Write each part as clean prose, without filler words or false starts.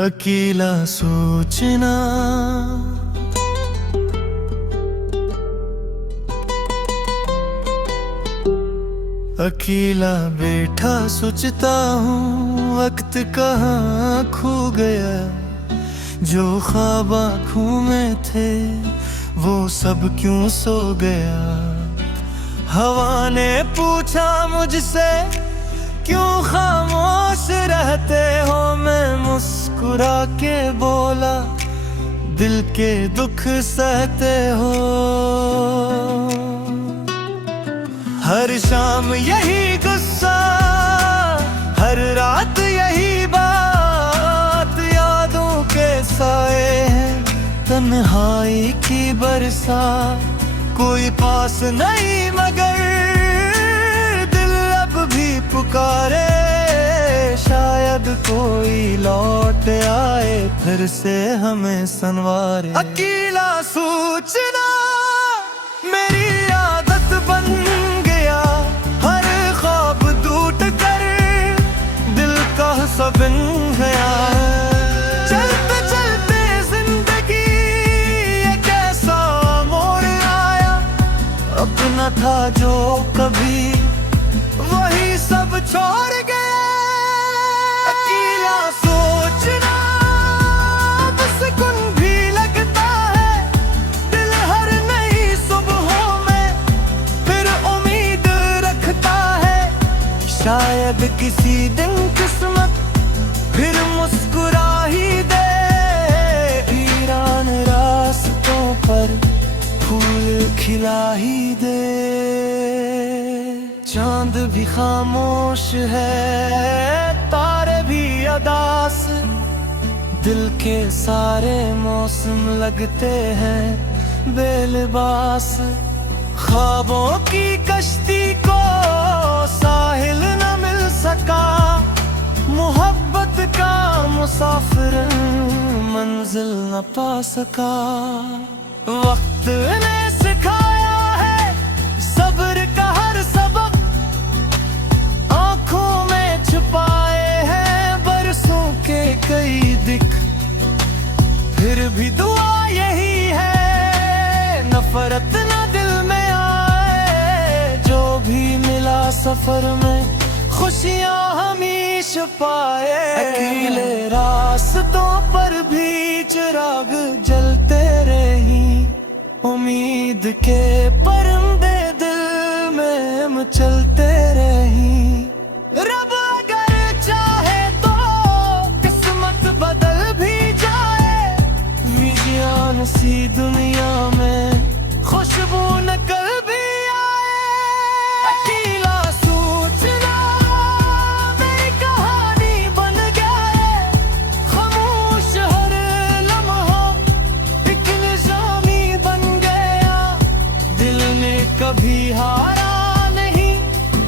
अकेला सोचना, अकेला बैठा सोचता हूँ वक्त कहाँ खो गया। जो ख्वाब आँखों में थे वो सब क्यों सो गया। हवा ने पूछा मुझसे क्यों खामोश रहते हो। मैं मुस्कुरा के बोला दिल के दुख सहते हो। हर शाम यही गुस्सा, हर रात यही बात, यादों के साए हैं तन्हाई की बरसात। कोई पास नहीं मगर दिल अब भी पुकारे, शायद कोई लौट आए फिर से हमें संवारे। अकेला सोचना मेरी आदत बन गया, हर ख्वाब टूट कर दिल का सबन गया। चलते चलते जिंदगी एक ऐसा मोड़ आया, अपना था जो कभी वही सब छोड़ गया। अकेला सोचना सुकून भी लगता है, दिल हर नई सुबहों में फिर उम्मीद रखता है। शायद किसी दिन किस्मत फिर मुस्कुरा ही दे, वीरान रास्तों पर फूल खिला ही दे। चांद भी खामोश है, तारे भी अदास, दिल के सारे मौसम लगते हैं बेलिबास। ख्वाबों की कश्ती को साहिल न मिल सका, मोहब्बत का मुसाफिर मंजिल न पा सका। वक्त ने सिखाया है सब्र का हर सबक, आंखों में छुपाए हैं बरसों के कई दिक। फिर भी दुआ यही है नफरत न दिल में आए, जो भी मिला सफर में खुशियां हमेशा पाए। अकेले रास्तों पर भी चिराग जलते रही, उम्मीद के परिंदे दिल में मचलते रही। रब अगर चाहे तो किस्मत बदल भी जाए, विज्ञान सी दुनिया में खुशबू नकल भी आए। अकेला सोचना मेरी कहानी बन गया है, खामोश हर लम्हा एक निशानी बन गया। दिल ने कभी हारा नहीं,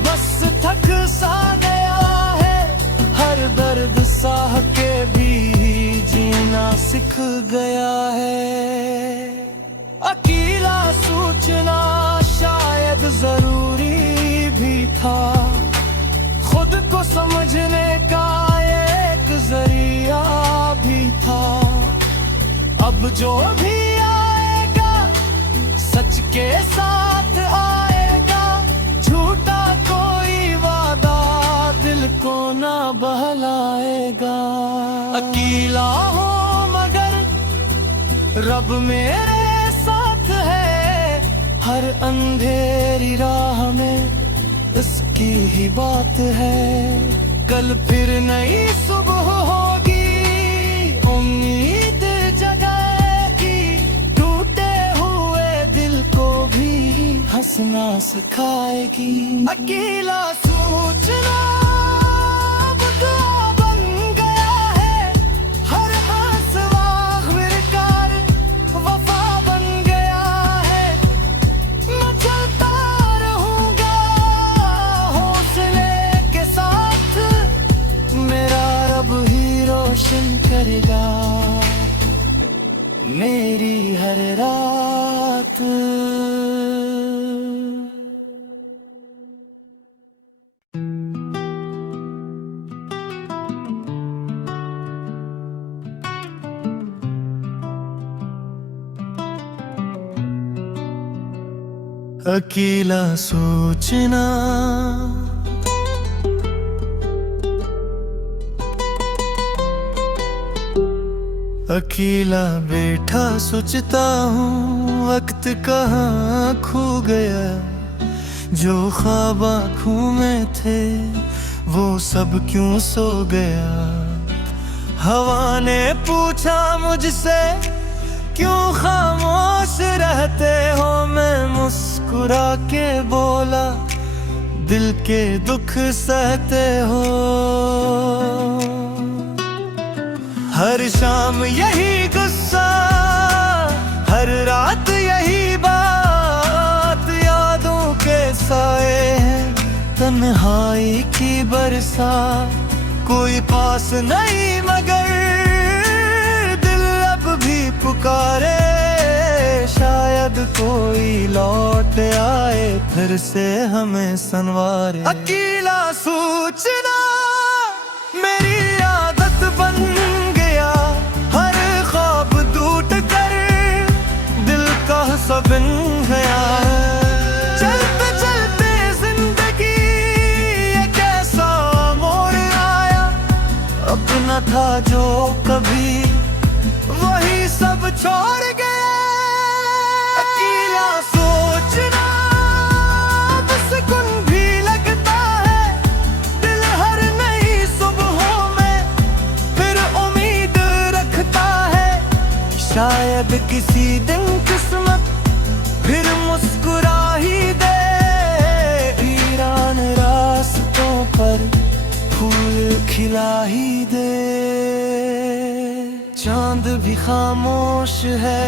बस थक सा गया है। हर दर्द साह के भी जीना सीख गया है। अकेला सोचना शायद जरूरी भी था, खुद को समझने का एक जरिया भी था। अब जो भी आएगा सच के साथ आएगा, झूठा कोई वादा दिल को ना बहलाएगा। अकेला हो मगर रब मेरे साथ है, हर अंधेरी राह में इसकी ही बात है। कल फिर नई सुबह होगी, उम्मीद जगाएगी, टूटे हुए दिल को भी हंसना सिखाएगी। अकेला सोचना अब दुआ बन गया है, हर हासवा आखिरकार वफा बन गया है। मैं चलता रहूंगा हौसले के साथ, मेरा रब ही रोशन करेगा मेरी हर रात। अकेला सोचना, अकेला बैठा सोचता हूँ वक्त कहाँ खो गया। जो ख्वाब आँखों में थे वो सब क्यों सो गया। हवा ने पूछा मुझसे क्यों खामोश रहते हो। मैं मुस्कुरा के बोला दिल के दुख सहते हो। हर शाम यही गुस्सा, हर रात यही बात, यादों के साए हैं तन्हाई की बरसात। कोई पास नहीं मगर दिल अब भी पुकारे, शायद कोई लौट आए फिर से हमें संवारे। अकेला सोचना मेरी आदत बन गया, हर ख्वाब टूट कर दिल का सब बन गया। चलते चलते जिंदगी एक ऐसा मोड़ आया, अपना था जो कभी वही सब छोड़ गया। अकेला सोचना सुकून भी लगता है, दिल हर नई सुबहों में फिर उम्मीद रखता है। शायद किसी दिन किस्मत फिर मुस्कुरा ही दे, वीरान रास्तों पर फूल खिला ही दे। चांद भी खामोश है,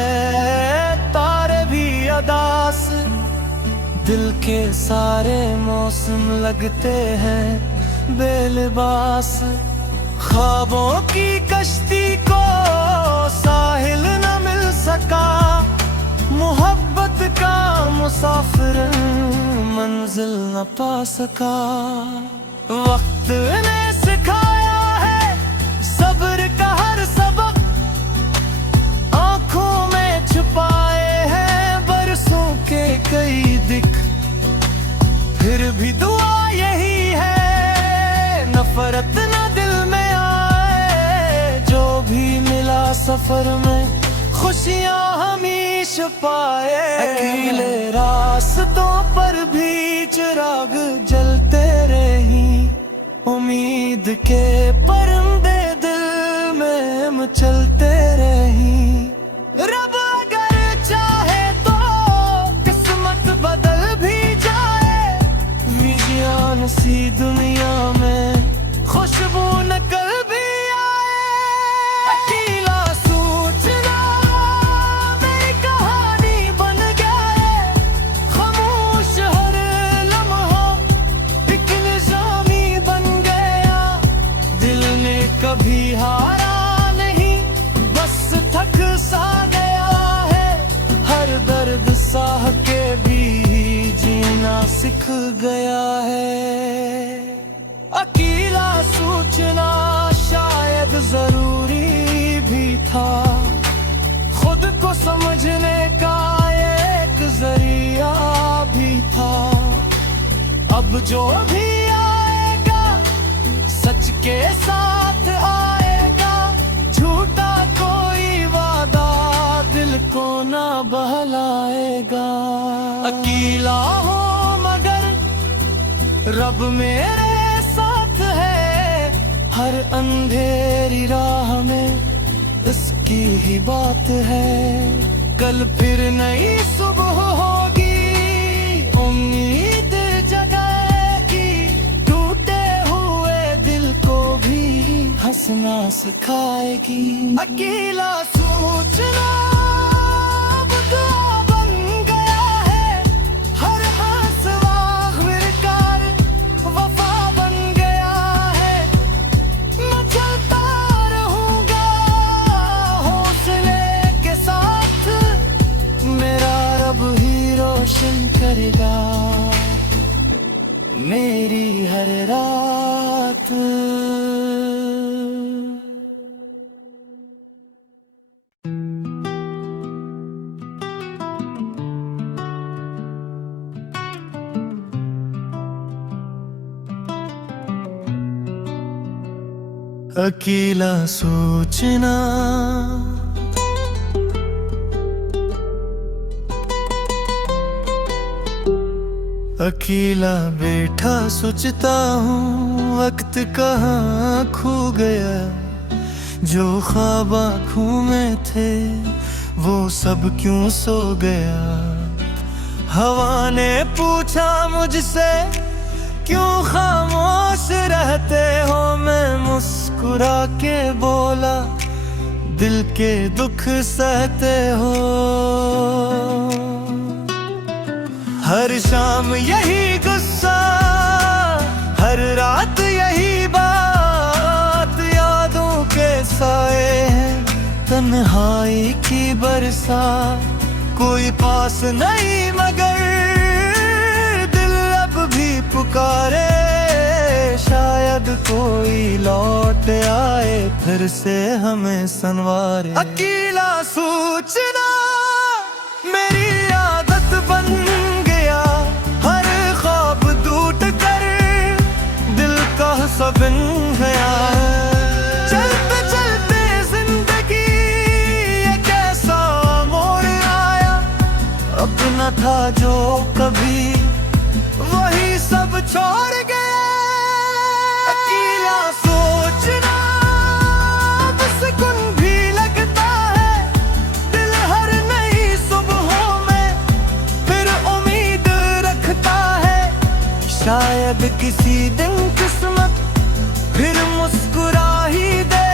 तारे भी अदास, दिल के सारे मौसम लगते हैं बेलिबास। ख्वाबों की कश्ती को साहिल न मिल सका, मोहब्बत का मुसाफिर मंजिल न पा सका। वक्त ने सिखाया है सब्र का हर सबक, आंखों में छुपाए हैं बरसों के कई दिख। फिर भी दुआ यही है नफरत न दिल में आए, जो भी मिला सफर में खुशियां हमेशा पाए। अकेले रास्तों पर भी चिराग जलते रही, उम्मीद के परिंदे दिल में मचलते रही। रब अगर चाहे तो किस्मत बदल भी जाए, विज्ञान सी दुनिया में खुशबू नकल भी आए। अकेला सोचना मेरी कहानी बन गया, खामोश हर लम्हा एक निशानी बन गया। दिल ने कभी हारा नहीं, बस थक सा गया है। हर दर्द सह के भी जीना सीख गया है। अकेला सोचना शायद जरूरी भी था, खुद को समझने का एक जरिया भी था। अब जो भी आएगा सच के साथ आएगा, झूठा कोई वादा दिल को ना बहलाएगा। अकेला हो मगर रब मेरे साथ है, हर अंधेरी राह में इसकी ही बात है। कल फिर नई सुबह होगी, उम्मीद जगाएगी, टूटे हुए दिल को भी हंसना सिखाएगी। अकेला सोचना अब दुआ बन गया है, हर हासवा आखिरकार वफा बन गया है। मैं चलता रहूंगा हौसले के साथ, मेरा रब ही रोशन करेगा मेरी हर रात। अकेला सोचना, अकेला बैठा सोचता हूँ वक्त कहाँ खो गया। जो ख्वाब आँखों में थे वो सब क्यों सो गया। हवा ने पूछा मुझसे क्यों खामोश रहते हो। मैं मुस्कुरा के बोला दिल के दुख सहते हो। हर शाम यही गुस्सा, हर रात यही बात, यादों के साए हैं तन्हाई की बरसात। कोई पास नहीं मगर दिल अब भी पुकारे। शायद कोई लौट आए फिर से हमें संवारे। अकेला सोचना मेरी आदत बन गया। हर ख्वाब टूट कर दिल का सब बन गया। चलते चलते जिंदगी एक ऐसा मोड़ आया। अपना था जो कभी वही सब छोड़ गया। अकेला सोचना सुकून भी लगता है। दिल हर नई सुबहों में फिर उम्मीद रखता है। शायद किसी दिन किस्मत फिर मुस्कुरा ही दे।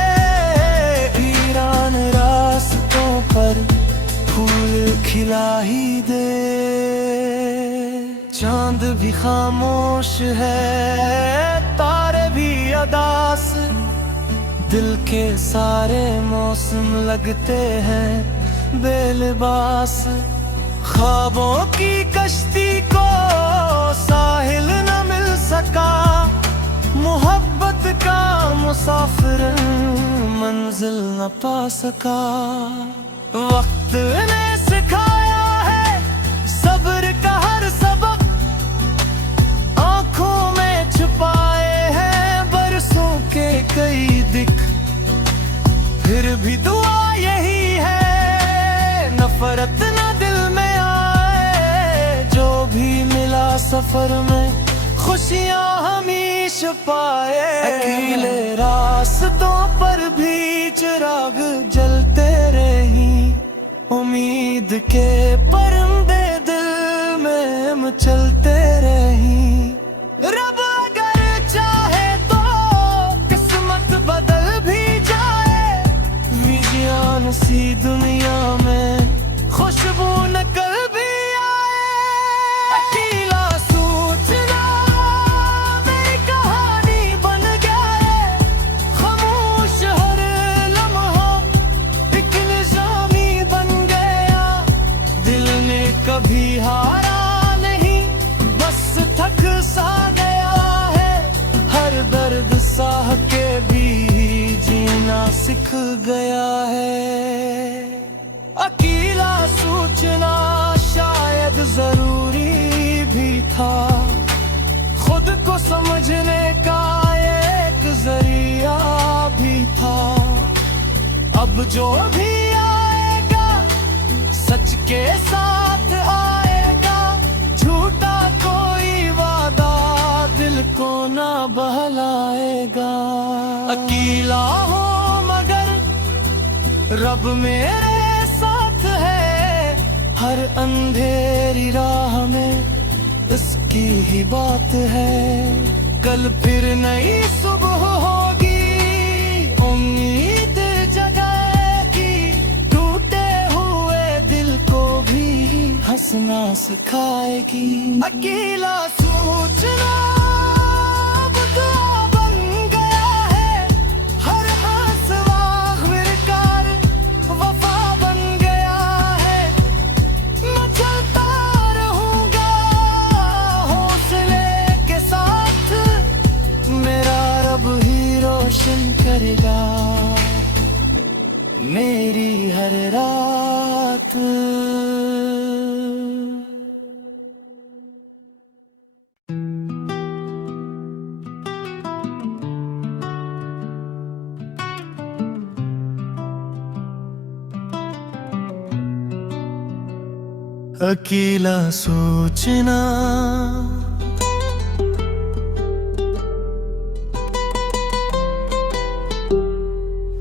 वीरान रास्तों पर फूल खिला ही दे। चांद भी खामोश है, तारे भी अदास। दिल के सारे मौसम लगते हैं बेलिबास। ख्वाबों की कश्ती को साहिल न मिल सका। मोहब्बत का मुसाफिर मंजिल न पा सका। वक्त ने सिखाया है सब्र का हर सबक। आंखों में छुपाए हैं बरसों के कई दिख। फिर भी दुआ यही है नफरत न दिल में आए। जो भी मिला सफर में खुशियां हमेशा पाए। अकेले रास्तों पर भी चिराग जलते रही। उम्मीद के परिंदे दिल में मचलते रही। रब अगर चाहे तो किस्मत बदल भी जाए। विज्ञान सी दुनिया में खुशबू नकल भी आए। अकेला सोचना मेरी कहानी बन गया। खामोश हर लम्हा एक निशानी बन गया। दिल ने कभी हारा नहीं बस थक सा गया है। हर दर्द सह के भी जीना सीख गया है। अकेला सोचना शायद जरूरी भी था। खुद को समझने का एक जरिया भी था। अब जो भी आएगा सच के साथ आएगा। झूठा कोई वादा दिल को ना बहलाएगा। अकेला हो मगर रब मेरे साथ है। हर अंधेरी राह में इसकी ही बात है। कल फिर नई सुबह होगी। उम्मीद जगाएगी। टूटे हुए दिल को भी हंसना सिखाएगी। अकेला सोचना अब दुआ बन गया है। हर हासवा आखिरकार वफा बन गया है। मैं चलता रहूंगा हौसले के साथ। मेरा रब ही रोशन करेगा मेरी हर रात। अकेला सोचना,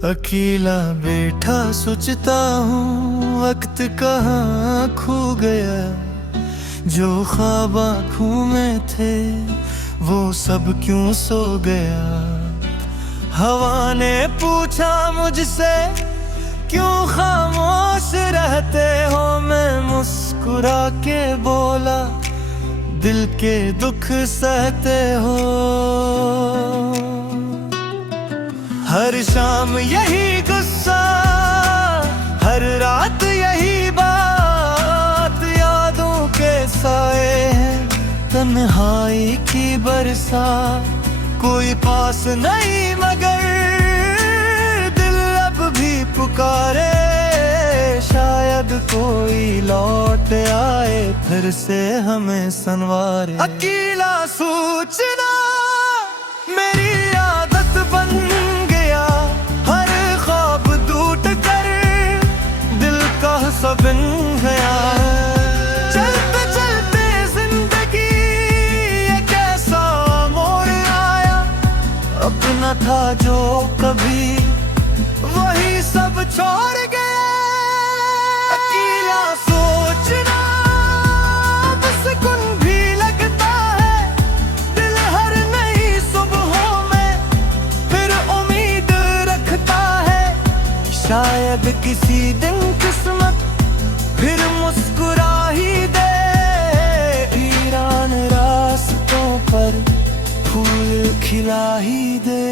अकेला बैठा सोचता हूँ वक्त कहाँ खो गया। जो ख्वाब आँखों में थे वो सब क्यों सो गया। हवा ने पूछा मुझसे क्यों खामोश रहते हो। मैं मुस्कुरा के बोला दिल के दुख सहते हो। हर शाम यही गुस्सा, हर रात यही बात, यादों के साए हैं तन्हाई की बरसात। कोई पास नहीं मगर दिल अब भी पुकारे, शायद कोई लौट आए फिर से हमें संवारे। अकेला सोचना मेरी आदत बन गया, हर ख्वाब टूट कर दिल का सब बन गया। चलते चलते जिंदगी एक ऐसा मोड़ आया, अपना था जो कभी वही सब छोड़ गया। अकेला सोचना सुकून भी लगता है, दिल हर नई सुबहों में फिर उम्मीद रखता है। शायद किसी दिन किस्मत फिर मुस्कुरा ही दे, वीरान रास्तों पर फूल खिला ही दे।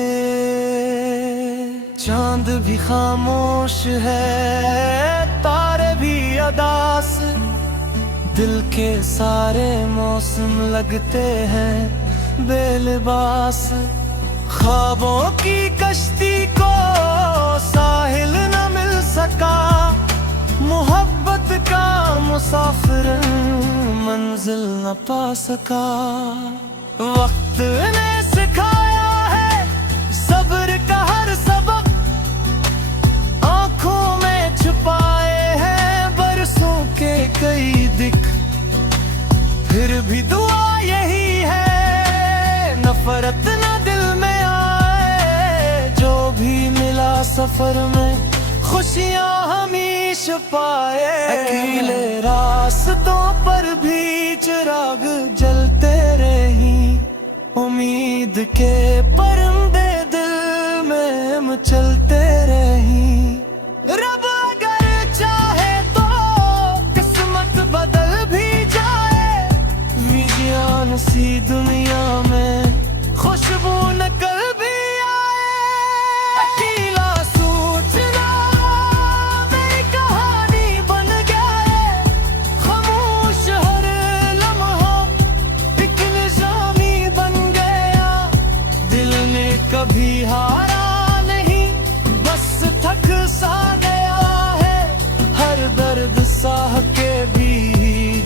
चांद भी खामोश है, तारे भी अदास, दिल के सारे मौसम लगते हैं बेलिबास। ख्वाबों की कश्ती को साहिल न मिल सका, मोहब्बत का मुसाफिर मंजिल न पा सका। वक्त ने सिखाया है सब्र का हर सबक, आंखों में छुपाए हैं बरसों के कई दिक। फिर भी दुआ यही है नफरत ना दिल में आए, जो भी मिला सफर में खुशियां हमेशा पाए। अकेले रास्तों पर भी चिराग जलते रही, उम्मीद के परिंदे दिल में मचलते रही। रब अगर चाहे तो किस्मत बदल भी जाए, विज्ञान सी दुनिया में खुशबू नकल भी आए। अकेला सोचना मेरी कहानी बन गया, खामोश हर लम्हा एक निशानी बन गया। दिल ने कभी हारा नहीं, बस थक सा गया है, हर दर्द साह के भी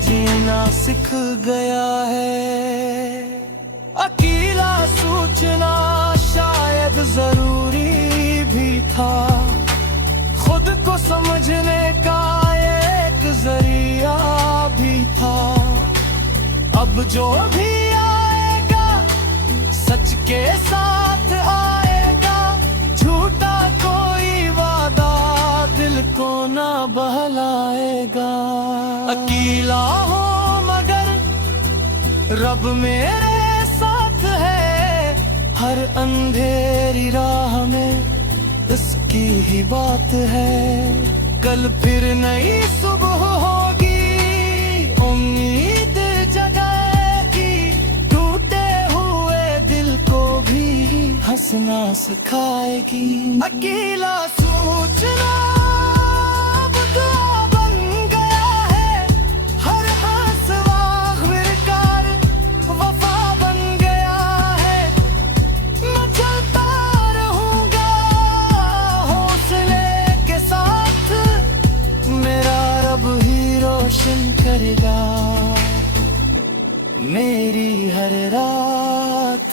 जीना सीख गया है। अकेला सोचना शायद जरूरी भी था, खुद को समझने का एक जरिया भी था। अब जो भी आएगा सच के साथ आएगा, झूठा कोई वादा दिल को ना बहलाएगा। अकेला हो मगर रब मेरे साथ है, हर अंधेरी राह में इसकी ही बात है। कल फिर नई सुबह होगी, उम्मीद जगाएगी, टूटे हुए दिल को भी हंसना सिखाएगी। अकेला सोचना अब दुआ बन गया है, हर हासवा आखिरकार वफा बन गया है। मैं चलता रहूंगा हौसले के साथ, मेरा रब ही रोशन करेगा मेरी हर रात।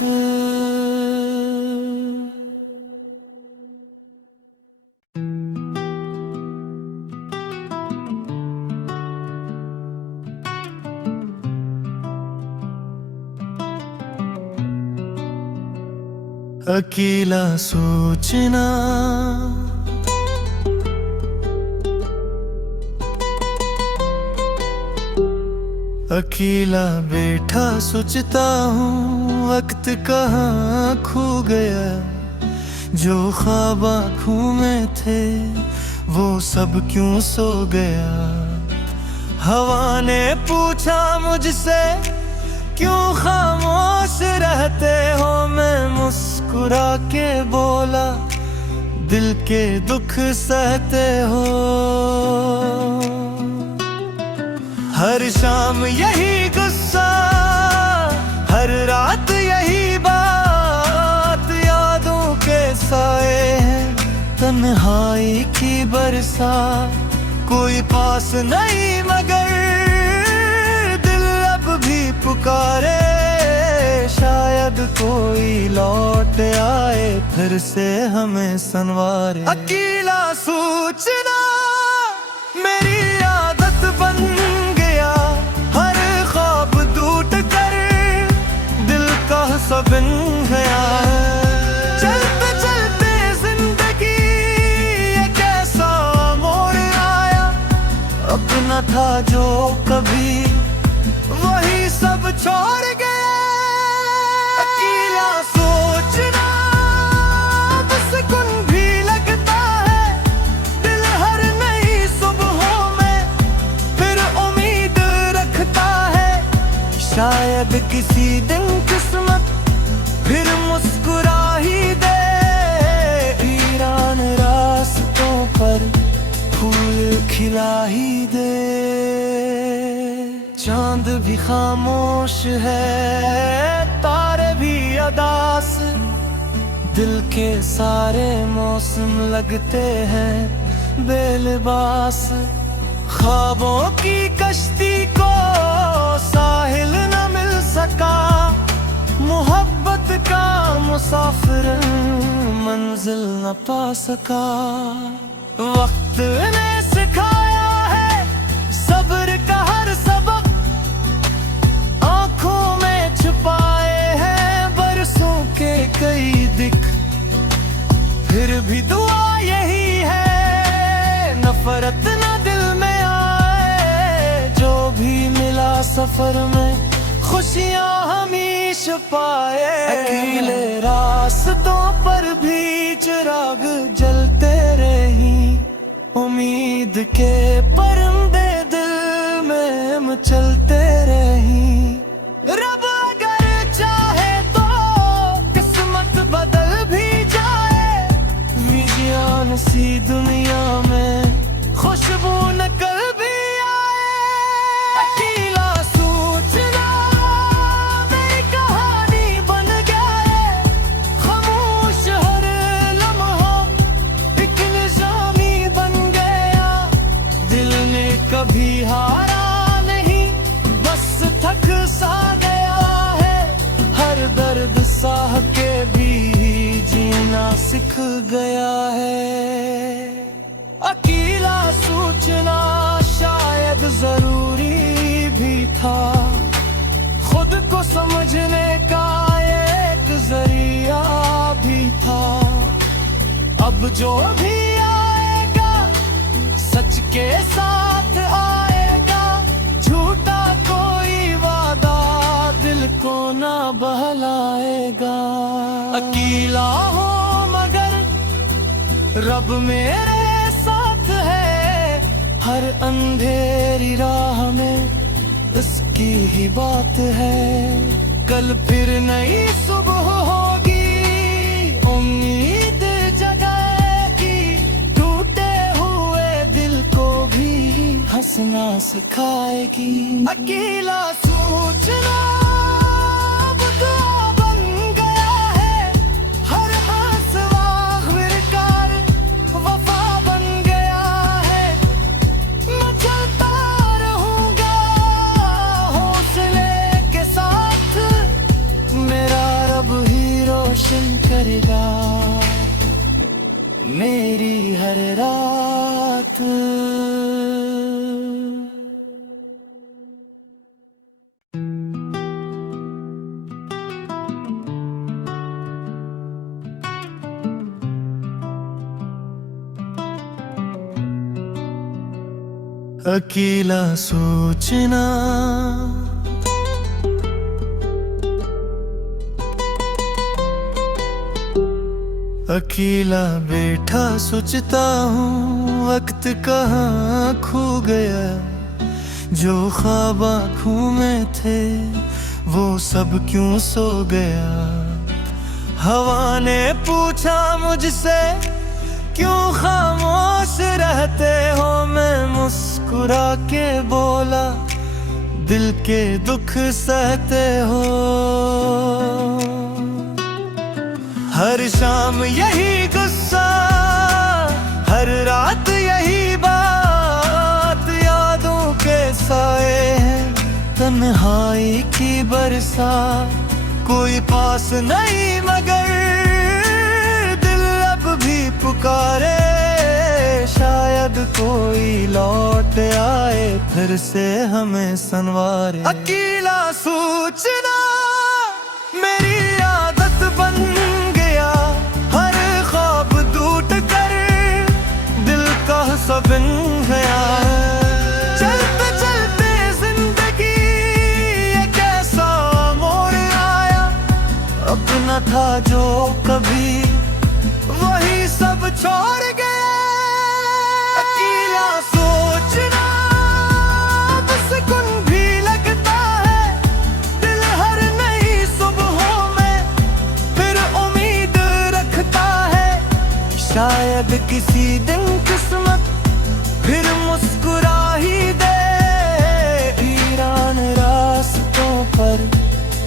अकेला सोचना, अकेला बैठा सोचता हूँ वक्त कहाँ खो गया। जो ख्वाब आँखों में थे वो सब क्यों सो गया। हवा ने पूछा मुझसे क्यों खामोश रहते हो। मैं मुस्कुरा के बोला दिल के दुख सहते हो। हर शाम यही गुस्सा, हर रात यही बात, यादों के साए हैं तन्हाई की बरसात। कोई पास नहीं मगर दिल अब भी पुकारे। शायद कोई लौट आए फिर से हमें संवारे। अकेला सोचना मेरी आदत बन गया। हर ख्वाब टूट कर दिल का सब बन गया। चलते चलते जिंदगी एक ऐसा मोड़ आया। अपना था जो कभी वही सब छोड़ गया। अकेला सोचना सुकून भी लगता है। दिल हर नई सुबहों में फिर उम्मीद रखता है। शायद किसी दिन किस्मत फिर मुस्कुरा ही दे। वीरान रास्तों पर फूल खिला ही दे। चांद भी खामोश है, तारे भी अदास। दिल के सारे मौसम लगते हैं बेलिबास। ख्वाबों की कश्ती को साहिल न मिल सका। मोहब्बत का मुसाफिर मंजिल न पा सका। वक्त ने सिखाया है सब्र का हर सबक। आंखों में छुपाए हैं बरसों के कई दिक। फिर भी दुआ यही है नफरत न दिल में आए। जो भी मिला सफर में खुशियां हमेशा पाए। अकेले रास्तों पर भी चिराग जलते रही। उम्मीद के परिंदे दिल में मचलते रही। रब अगर चाहे तो किस्मत बदल भी जाए। विजयान सी दुनिया में खुशबू नकल भी आए। अकेला सोचना मेरी कहानी बन गया। खामोश हर लम्हा एक निशानी बन गया। दिल ने कभी हारा नहीं बस थक सा गया है। हर दर्द सह के भी जीना सीख गया है। अकेला सोचना शायद जरूरी भी था। खुद को समझने का एक जरिया भी था। अब जो भी आएगा सच के साथ आएगा। झूठा कोई वादा दिल को ना बहलाएगा। अकेला हो मगर रब मेरे साथ है। हर अंधेरी राह में इसकी ही बात है। कल फिर नई सुबह होगी। उम्मीद जगाएगी। टूटे हुए दिल को भी हंसना सिखाएगी। अकेला सोचना अब दुआ बन गया है। हर हासवा आखिरकार वफा बन गया है। मैं चलता रहूंगा हौसले के साथ। मेरा रब ही रोशन करेगा मेरी हर रात। अकेला सोचना, अकेला बैठा सोचता हूँ वक्त कहाँ खो गया। जो ख्वाब आँखों में थे वो सब क्यों सो गया। हवा ने पूछा मुझसे क्यों खामोश रहते हो। मैं मुस्कुरा के बोला दिल के दुख सहते हो। हर शाम यही गुस्सा, हर रात यही बात, यादों के साए हैं तन्हाई की बरसात। कोई पास नहीं मगर दिल अब भी पुकारे, शायद कोई लौट आए फिर से हमें संवारे। अकेला सोचना मेरी आदत बन गया, हर ख्वाब टूट कर दिल का सब बन गया। चलते चलते जिंदगी एक ऐसा मोड़ आया, अपना था जो कभी वही सब छोड़ गया। अकेला सोचना सुकून भी लगता है, दिल हर नई सुबहों में फिर उम्मीद रखता है। शायद किसी दिन किस्मत फिर मुस्कुरा ही दे, वीरान रास्तों पर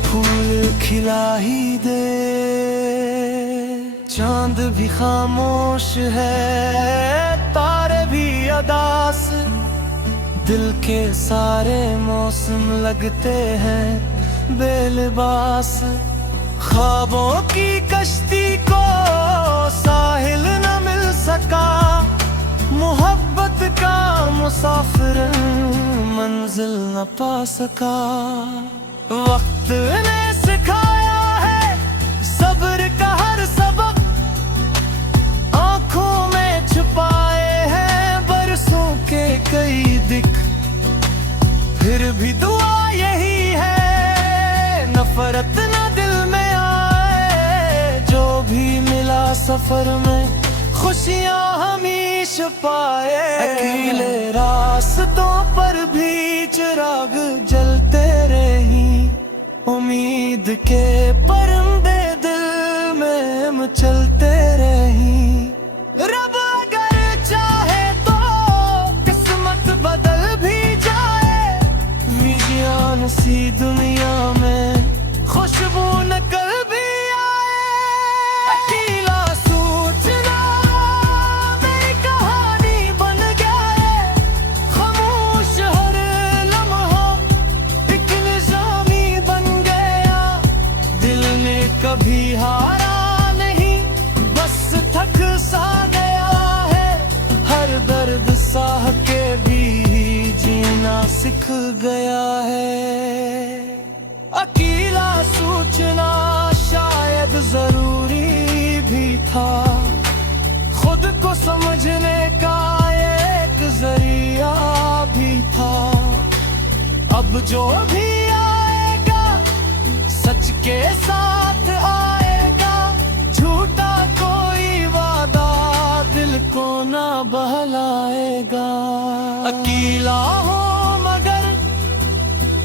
फूल खिला ही दे। चांद भी खामोश है, तारे भी अदास, दिल के सारे मौसम लगते हैं बेलिबास। ख्वाबों की कश्ती को साहिल न मिल सका, मोहब्बत का मुसाफिर मंजिल न पा सका। वक्त ने सिखाया है सब्र का हर सबक, आंखों में छुपाए हैं बरसों के कई दिक। फिर भी दुआ यही है नफरत न दिल में आए, जो भी मिला सफर में खुशियां हमेशा पाए। अकेले रास्तों पर भी चिराग जलते रही, उम्मीद के परिंदे दिल में मचलते रही। रब अगर चाहे तो किस्मत बदल भी जाए, विज्ञान सी दुनिया में खुशबू नकल भी आए। अकेला सोचना मेरी कहानी बन गया है, खामोश हर लम्हा एक निशानी बन गया। दिल ने कभी हारा नहीं, बस थक सा गया है। हर दर्द साह के भी जीना सीख गया है। अकेला सोचना शायद जरूरी भी था, खुद को समझने का एक जरिया भी था। अब जो भी आएगा सच के साथ आएगा, झूठा कोई वादा दिल को ना बहलाएगा। अकेला हूँ मगर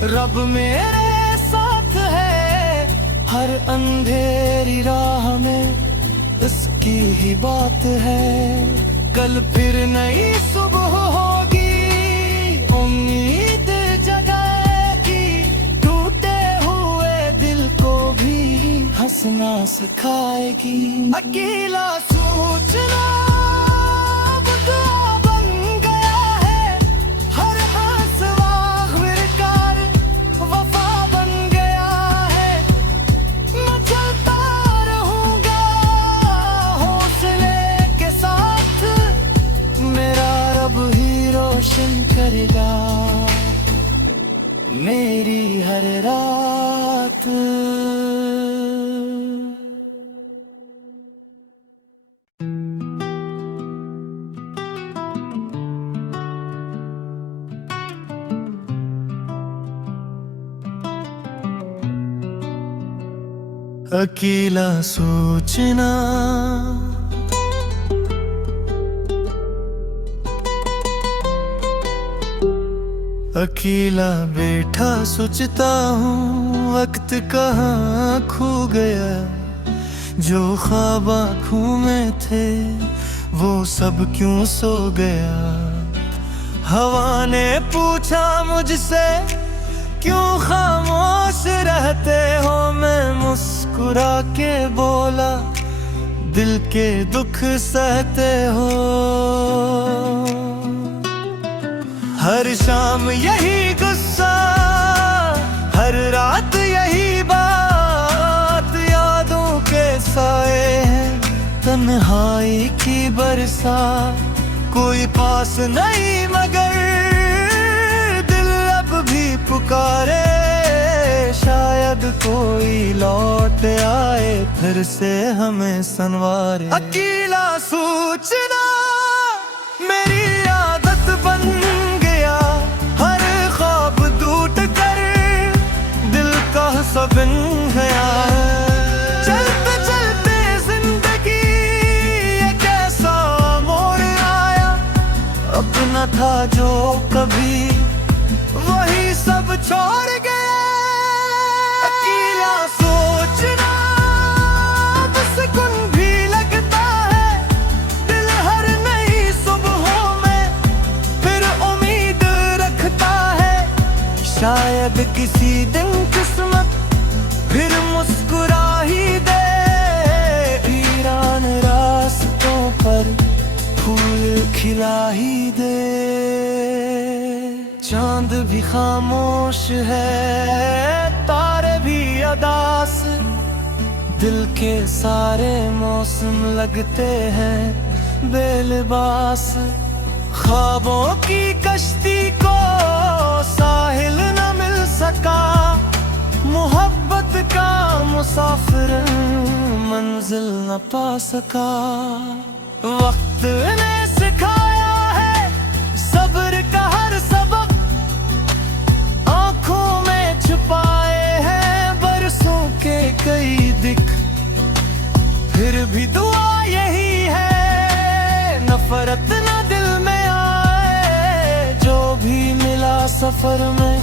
रब मेरे साथ है, हर अंधेरी राह में इसकी ही बात है। कल फिर नई सुबह होगी, उम्मीद जगाएगी, टूटे हुए दिल को भी हंसना सिखाएगी। अकेला सोचना अब दुआ बन गया है, हर हासवा आखिरकार वफा बन गया है। मैं चलता रहूंगा हौसले के साथ, मेरा रब ही रोशन करेगा मेरी हर रात। अकेला सोचना, अकेला बैठा सोचता हूँ वक्त कहाँ खो गया। जो ख्वाब आँखों में थे वो सब क्यों सो गया। हवा ने पूछा मुझसे क्यों खामोश रहते हो। मैं मुस्कुरा के बोला दिल के दुख सहते हो। हर शाम यही गुस्सा, हर रात यही बात, यादों के साए हैं तन्हाई की बरसात। कोई पास नहीं मगर दिल अब भी पुकारे, शायद कोई लौट आए फिर से हमें संवारे। अकेला सोचना मेरी आदत बन गया, हर ख्वाब टूट कर दिल का सबन गया। चलते चलते जिंदगी एक ऐसा मोड़ आया, अपना था जो कभी वही सब छोड़ गया। अकेला सोचना सुकून भी लगता है, दिल हर नई सुबहों में फिर उम्मीद रखता है। शायद किसी दिन किस्मत फिर मुस्कुरा ही दे, वीरान रास्तों पर फूल खिला ही दे। चांद भी खामोश है, तारे भी अदास, दिल के सारे मौसम लगते हैं बेलिबास। ख्वाबों की कश्ती को साहिल न मिल सका, मोहब्बत का मुसाफिर मंजिल न पा सका। वक्त ने सिखाया है सब्र का हर सबक, आंखों में छुपाए हैं बरसों के कई दिक। फिर भी दुआ यही है नफरत न दिल में आए, जो भी मिला सफर में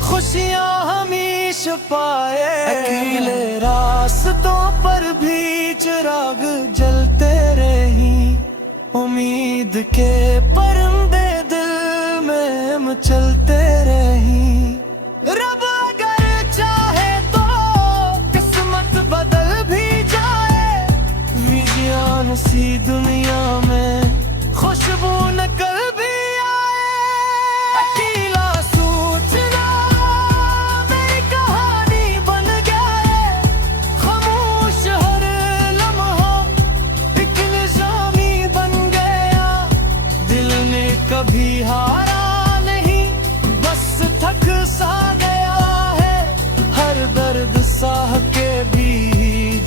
खुशियां हमेशा पाए। अकेले रास्तों पर भी चिराग जलते रही, उम्मीद के परिंदे दिल में मचलते रही। रब अगर चाहे तो किस्मत बदल भी जाए, विज्ञान सी दुनिया में खुशबू नकल भी आए। अकेला सोचना मेरी कहानी बन गया है, खामोश हर लम्हा एक निशानी बन गया। दिल ने कभी हारा नहीं, बस थक सा गया है। हर दर्द साह के भी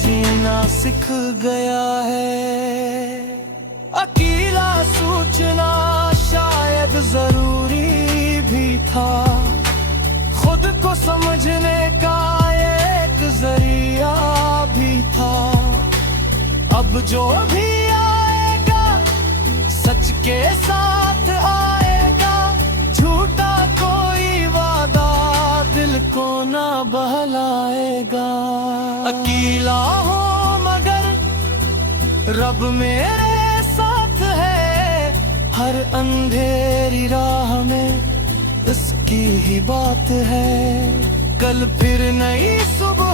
जीना सीख गया है। अकेला सोचना शायद जरूरी भी था, खुद को समझने का एक जरिया भी था। अब जो भी आएगा सच के साथ आएगा, झूठा कोई वादा दिल को ना बहलाएगा। अकेला हो मगर रब मेरे साथ है, हर अंधेरी राह में इसकी ही बात है। कल फिर नई सुबह